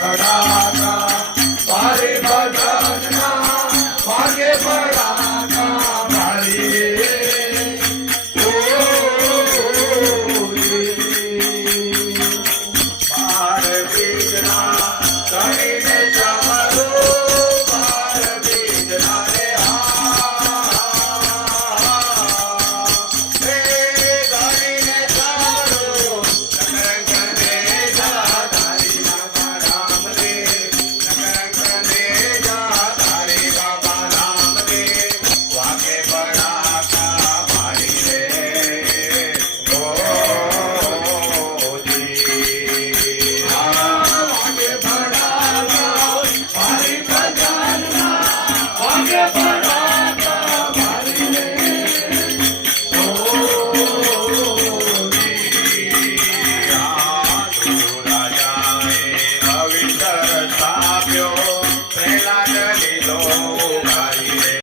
ભડાકા મારી ભજનના ભાગે ભડાકા મારી બાર બીજના કરીને ચાલો બાર બીજના રે Oh